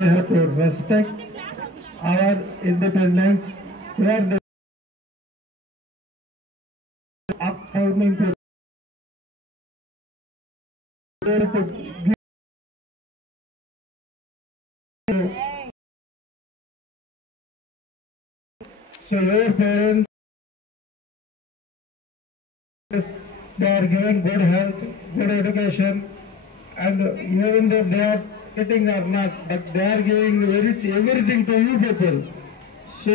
We have to respect our independence. We are the upcoming to give so your parents, they are giving good health, good education, and even though they are getting or not, but they are giving everything to you people. So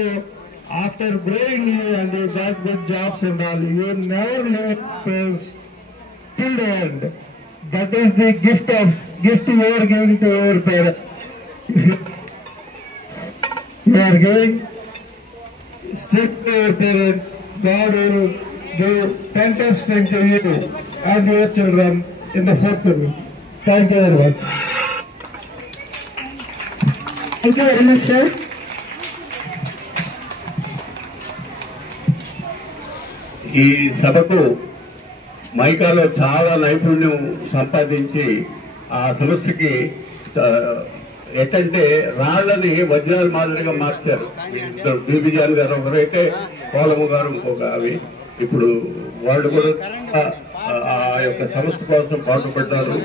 after growing you and you got good jobs and all, you never leave parents till the end. That is the gift you are giving to your parents. You are giving strength to your parents. God will give 10 times strength to you and your children in the fortune. Thank you very much. Thank you very much, sir. ఈ సభకు మైకాలో చాలా నైపుణ్యం సంపాదించి ఆ సంస్థకి ఎట్టంటే రాళ్ళని వజ్రాల మాదిరిగా మార్చారు. బీబీ జాన్ గారు ఒకరైతే కోలమ్మ గారు ఇంకొక అవి ఇప్పుడు వాళ్ళు కూడా ఆ యొక్క సంస్థ కోసం పాటుపడ్డారు.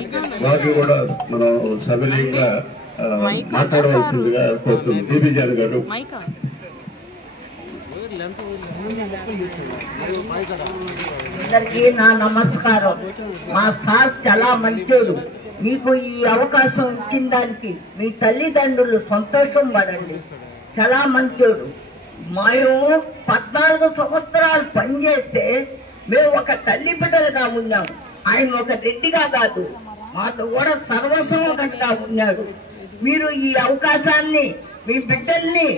వారికి కూడా మనం సవినయంగా మాట్లాడవలసిందిగా కోరుతుంది. బీబీ జాన్ గారు. అందరికీ నా నమస్కారం. మా సార్ చాలా మంచోడు. మీకు ఈ అవకాశం ఇచ్చిన దానికి మీ తల్లిదండ్రులు సంతోషం పడండి. చాలా మంచోడు. మేము 14 సంవత్సరాలు పనిచేస్తే మేము ఒక తల్లి బిడ్డలుగా ఉన్నాము. ఆయన ఒక రెడ్డిగా కాదు, మాతో కూడా సర్వసమకంగా ఉన్నాడు. మీరు ఈ అవకాశాన్ని మీ బిడ్డల్ని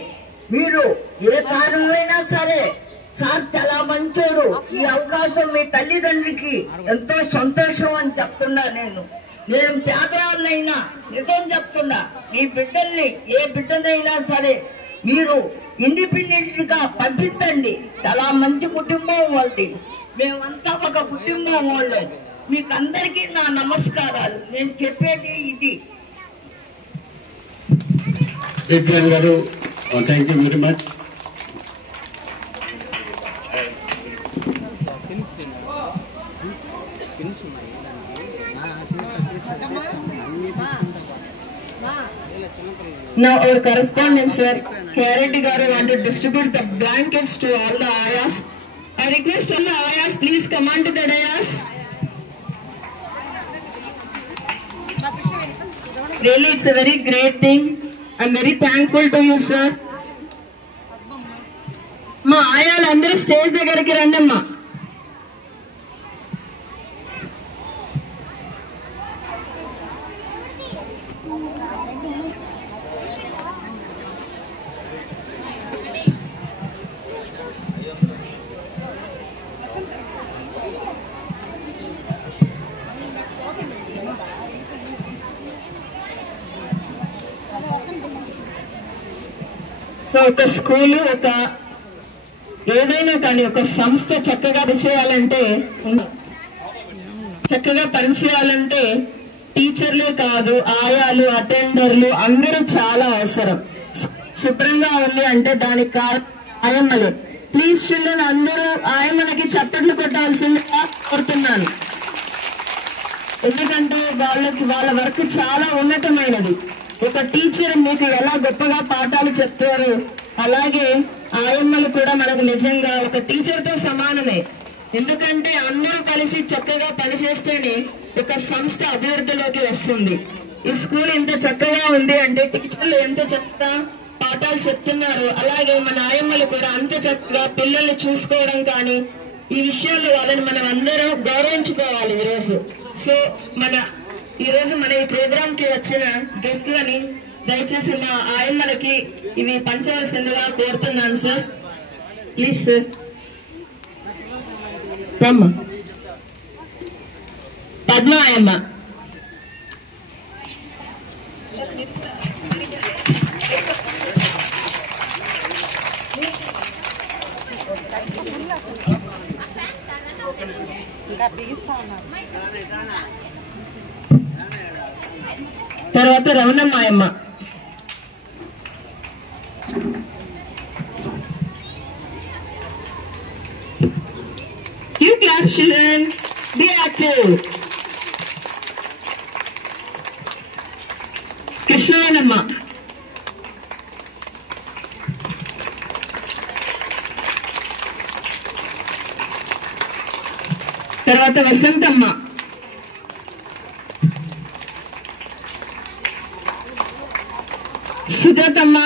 మీరు ఏ కారణమైనా సరే సార్ చాలా మంచోడు, ఈ అవకాశం మీ తల్లిదండ్రికి ఎంతో సంతోషం అని చెప్తున్నా. నేను పేదవాళ్ళైనా నిజం చెప్తున్నా, మీ బిడ్డల్ని ఏ బిడ్డనైనా సరే మీరు ఇండిపెండెంట్ గా పంపించండి. చాలా మంచి కుటుంబం వాళ్ళది, మేమంతా ఒక కుటుంబం వాళ్ళం. మీకు అందరికీ నా నమస్కారాలు. నేను చెప్పేది ఇది. గారు thank you very much. Now our correspondent sir, K.R. Garu want to distribute the blankets to all the ayahs. I request all the ayahs please come on to the dais. Really it's a very great thing. I'm very thankful to you sir. Ma ayalu andaru stage దగ్గరికి రండి అమ్మా. So ఒక school ఒక ఏదైనా కానీ ఒక సంస్థ చక్కగా పనిచేయాలంటే టీచర్లే కాదు, ఆయాలు, అటెండర్లు అందరూ చాలా అవసరం. శుభ్రంగా ఉంది అంటే దానికి కారణం ఆయమ్మలే. ప్లీజ్ చిల్డ్రన్ అందరూ ఆయమ్మలకి చప్పట్లు కొట్టాల్సిందిగా కోరుతున్నాను. ఎందుకంటే వాళ్ళ వర్క్ చాలా ఉన్నతమైనది. ఒక టీచర్ మీకు ఎలా గొప్పగా పాఠాలు చెప్తారు, అలాగే ఆయమ్మలు కూడా మనకు నిజంగా ఒక టీచర్తో సమానమే. ఎందుకంటే అందరూ కలిసి చక్కగా పనిచేస్తేనే ఒక సంస్థ అభివృద్ధిలోకి వస్తుంది. ఈ స్కూల్ ఎంత చక్కగా ఉంది అంటే టీచర్లు ఎంత చక్కగా పాఠాలు చెప్తున్నారు, అలాగే మన ఆయమ్మలు కూడా అంత చక్కగా పిల్లల్ని చూసుకోవడం కానీ ఈ విషయాల్లో వాళ్ళని మనం అందరం గౌరవించుకోవాలి ఈరోజు. సో ఈరోజు మన ఈ ప్రోగ్రామ్ కి వచ్చిన గెస్ట్లని దయచేసి మా ఆయమ్మలకి ఇవి పంచవలసిందిగా కోరుతున్నాను సార్. Please sir. పద్మ ఆయమ్మ. తర్వాత రమణమ్మ ఆయమ్మ. Children, be active. Krishnanamma. తర్వాత Vasanthamma. Sujathamma.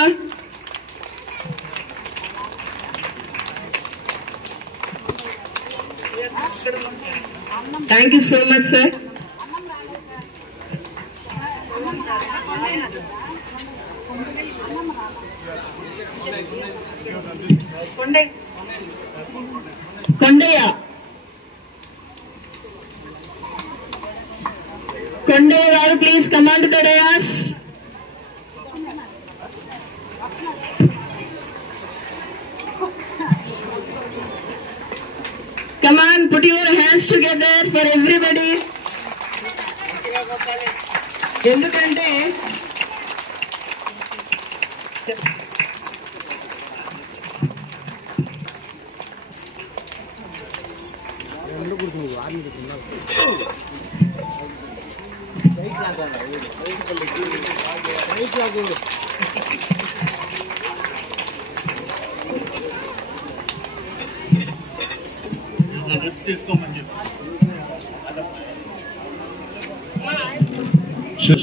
Thank you so much, sir. Kondaya. Kondaya, please come on to the dais. Come on, put your hands together for everybody. ఎందుకంటే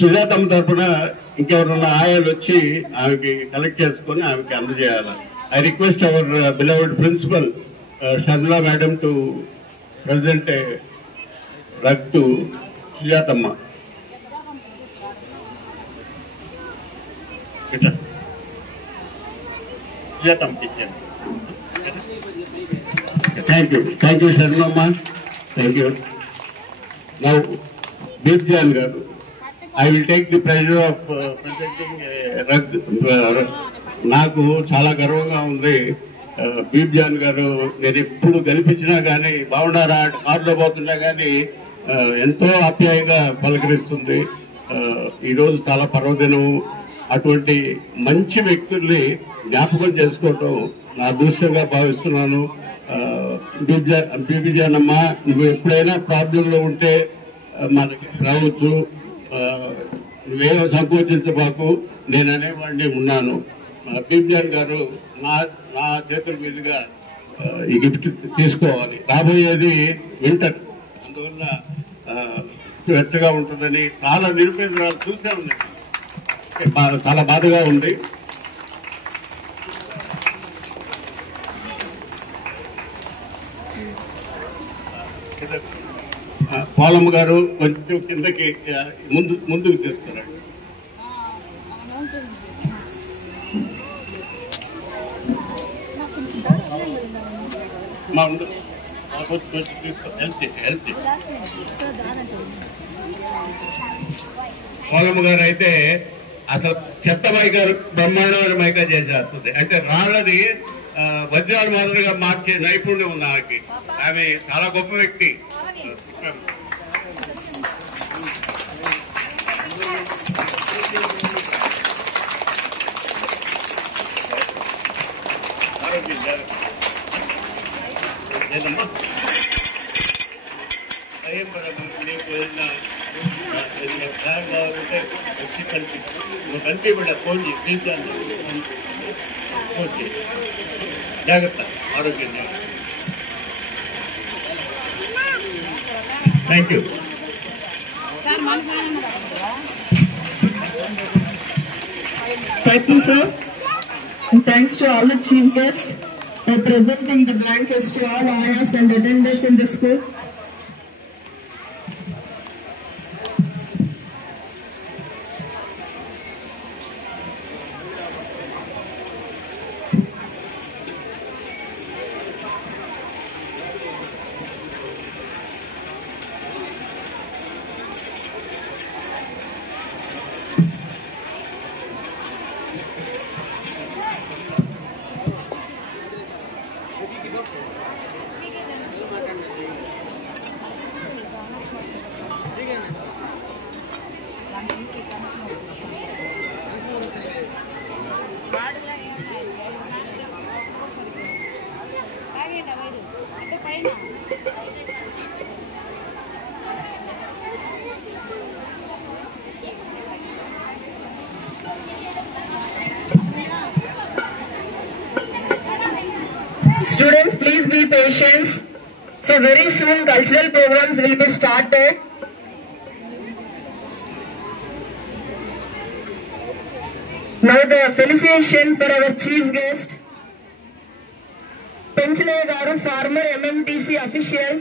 సుజాతమ్మ తరఫున ఇంకెవరన్నా ఆయాలు వచ్చి ఆమెకి కలెక్ట్ చేసుకొని ఆమెకి అందజేయాలి. I request our beloved principal Sharmila madam to present rug to Sujathamma. Thank you Sharmamma. Thank you. Now Deepjan గారు, I will take the pleasure of presenting rug. నాకు చాలా గర్వంగా ఉంది. బీబ్జాన్ గారు నేను ఎప్పుడు కనిపించినా కానీ బాగున్నారా కారులో పోతున్నా కానీ ఎంతో ఆప్యాయంగా పలకరిస్తుంది. ఈరోజు చాలా పర్వదినం. అటువంటి మంచి వ్యక్తుల్ని జ్ఞాపకం చేసుకోవటం నా అదృష్టంగా భావిస్తున్నాను. బీబ్జాన్ అమ్మ, నువ్వు ఎప్పుడైనా ప్రాబ్లంలో ఉంటే మా దగ్గరికి రావచ్చు. నువ్వేమో సంకోచించబాకు, నేను అనేవాడిని ఉన్నాను. బీబ్జాన్ గారు నా చేతుల మీదుగా ఈ గిఫ్ట్ తీసుకోవాలి. రాబోయేది వింటర్, అందువల్ల వెచ్చగా ఉంటుందని చాలా నిరుపేదరాలు చూసాను. చాలా బాధగా ఉంది. పోలమ్మ గారు కొంచెం కిందకి ముందుకు తీస్తున్నాడు. పోలమ్మ గారు అయితే అసలు చెత్త మైకారు బ్రహ్మాండమైన మైకా చేసేస్తుంది. అంటే రాళ్ళది వజ్రాల మాదిరిగా మార్చే నైపుణ్యం ఉంది ఆమెకి. ఆమె చాలా గొప్ప వ్యక్తి. కనిపించబడ ఫోన్ జాగ్రత్త, ఆరోగ్యం. Thank you. Thank you, sir. And thanks to all the chief guests for presenting the blankets to all ayahs and attendants in the school. be patient. So very soon cultural programs will be started. Now the felicitation for our chief guest, Penchalaya garu, former MMTC official.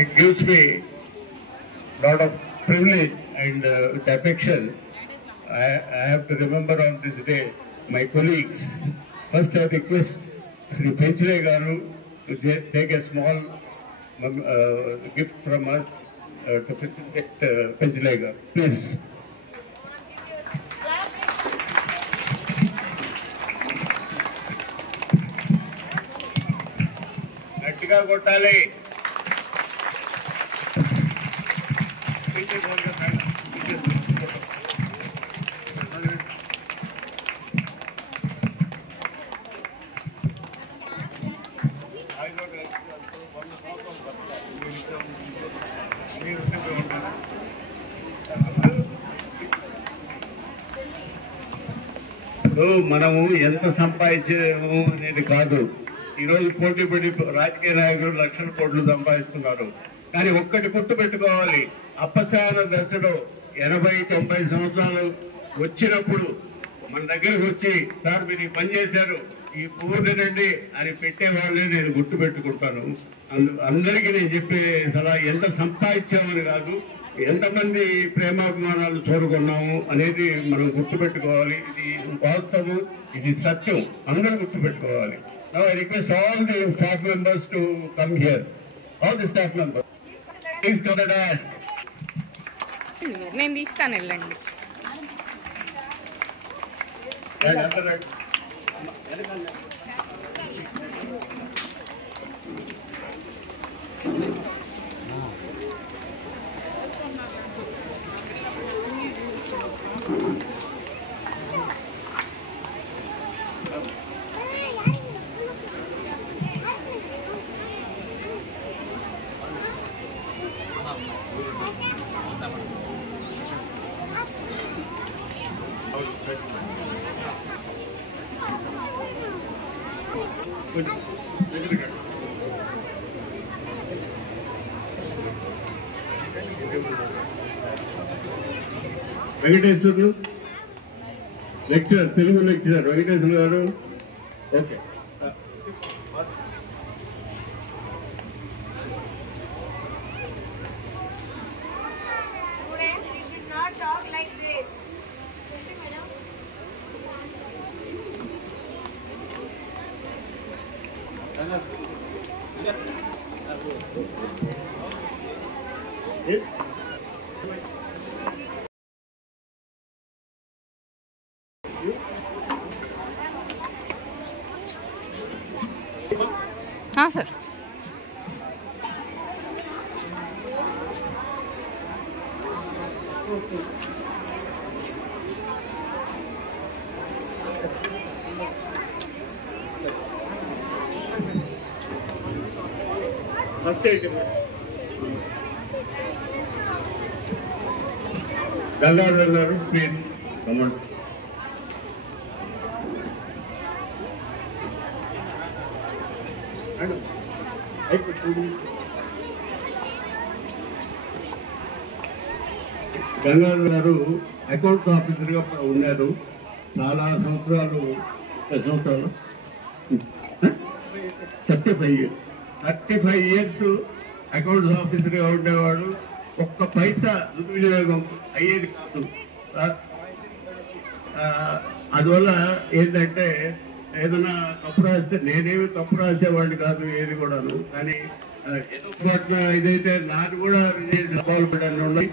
It gives me a lot of privilege and with affection. I have to remember on this day my colleagues. First I request Sri Penchalaya garu to take a small gift from us to facilitate Penchalaya garu. Please. గట్టిగా కొట్టాలి. మనము ఎంత సంపాదించాము అనేది కాదు. ఈరోజు పోటీ పడి రాజకీయ నాయకులు లక్షల కోట్లు సంపాదిస్తున్నారు. కానీ ఒక్కటి గుర్తు పెట్టుకోవాలి, అప్పసాన దశలో 80-90 సంవత్సరాలు వచ్చినప్పుడు మన దగ్గరకు వచ్చి సార్ మీరు ఈ పని చేశారు, ఈ పువ్వు తినండి అని పెట్టేవాళ్ళే నేను గుర్తు పెట్టుకుంటాను. అందరికీ నేను చెప్పే సలహా ఎంత సంపాదించామని కాదు, ఎంతమంది ప్రేమాభిమానాలు చూరుకున్నాము అనేది మనం గుర్తుపెట్టుకోవాలి. ఇది వాస్తవం, ఇది సత్యం, అందరూ గుర్తుపెట్టుకోవాలి. Now I request all the staff members to come here. All the staff members. Please go to the dais. నేను తీస్తాను వెళ్ళండి. వెంకటేశ్వర్లు లెక్చరర్, తెలుగు లెక్చరర్ వెంకటేశ్వర గారు. Okay, Students, we should not talk like this. हाँ सर. గంగాధర్ గారు ప్లీజ్ కమాండ్. గంగాధర్ గారు account ఆఫీసర్గా ఉన్నారు. చాలా సంవత్సరాలు 35 years అకౌంట్స్ ఆఫీసర్గా ఉండేవాడు. ఒక్క పైసా దుర్వినియోగం అయ్యేది కాదు. అందువల్ల ఏంటంటే ఏదైనా తప్పు రాస్తే, నేనేమి తప్పు రాసేవాడిని కాదు ఏది కూడాను, కానీ ఇదైతే నాది కూడా ఉన్నాయి.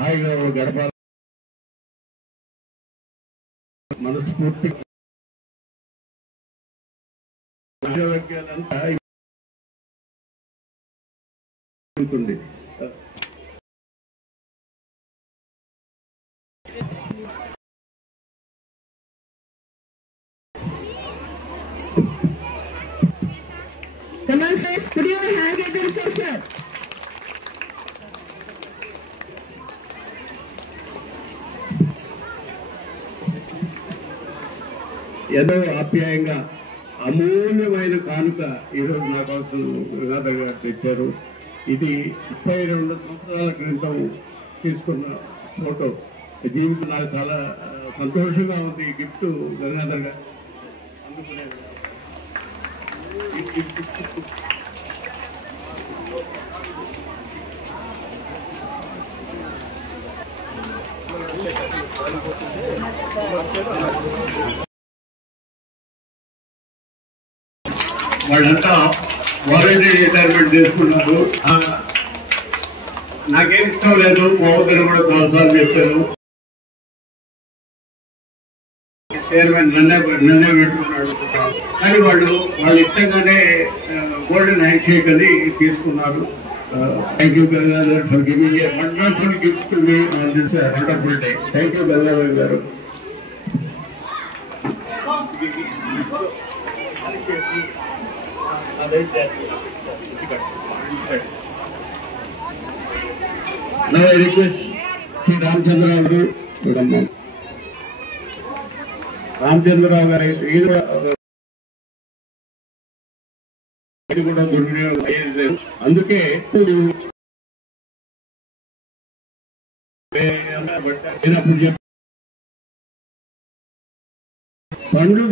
హాయిగా గడపాలి మనస్ఫూర్తి వర్గాలంతా ఉంటుంది. Demonstrates, put your hand together for sir. ఎంతో ఆప్యాయంగా అమూల్యమైన కానుక ఈరోజు నా కోసం గంగాధర్ గారు తెచ్చారు. ఇది 32 సంవత్సరాల క్రితం తీసుకున్న ఫోటో. జీవితం నాకు చాలా సంతోషంగా ఉంది. ఈ గిఫ్ట్ గంగాధర్ గారు వాళ్ళంతా వాలంటరీ రిటైర్మెంట్ తీసుకున్నారు. నాకేం ఇష్టం లేదు, మహోదరు కూడా చాలాసార్లు చెప్పారు. చైర్మన్ నన్నే పెట్టుకున్నాడు. కానీ వాళ్ళు ఇష్టంగానే గోల్డెన్ హ్యాండ్ షేక్ అని తీసుకున్నారు. Thank you Gangadhar for giving a wonderful gift to me on this wonderful day. Thank you Gangadhar గారు. Now I request Sri Ramchandra Garu to come on. Ramchandra Garu ఇది కూడా దుర్వినియోగం అయ్యేది. అందుకే పండ్లు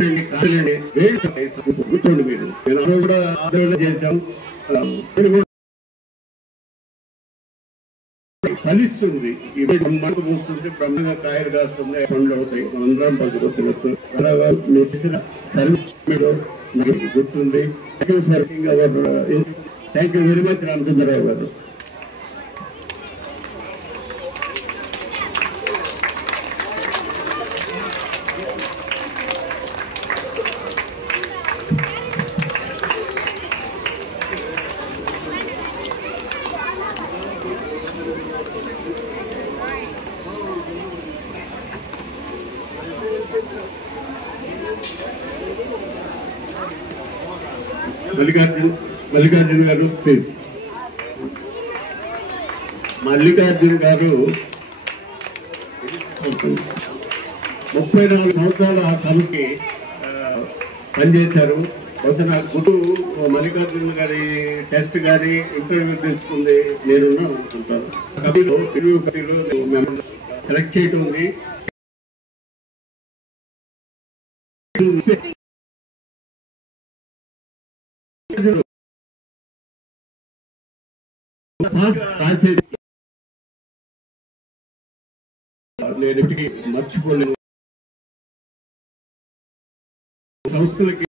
కూర్చోండి మీరు. నేను కూడా ఆందోళన చేశాను. ఫలిస్తుంది. మనకు మూస్తుంది, బ్రహ్మంగా కాయలు కాస్తుంది, పండ్లు అవుతాయి. మనందరం పద్ధతి మీరు చేసిన సర్వీస్ మీరు నాకు గుర్తుంది. Thank you very much Ramachandra Rao గారు. మల్లికార్జున గారు ప్లీజ్. మల్లికార్జున గారు 34 సంవత్సరాలు ఆ సభకి పనిచేశారు. బహుశా నాకు గుర్తు మల్లికార్జున గారి టెస్ట్ కానీ ఇంటర్వ్యూ తీసుకుంది నేనున్నాను అనుకుంటాను. కమిటీలో సెలెక్ట్ చేయటం ఉంది. నేను మర్చిపోలేను. సంస్థలకి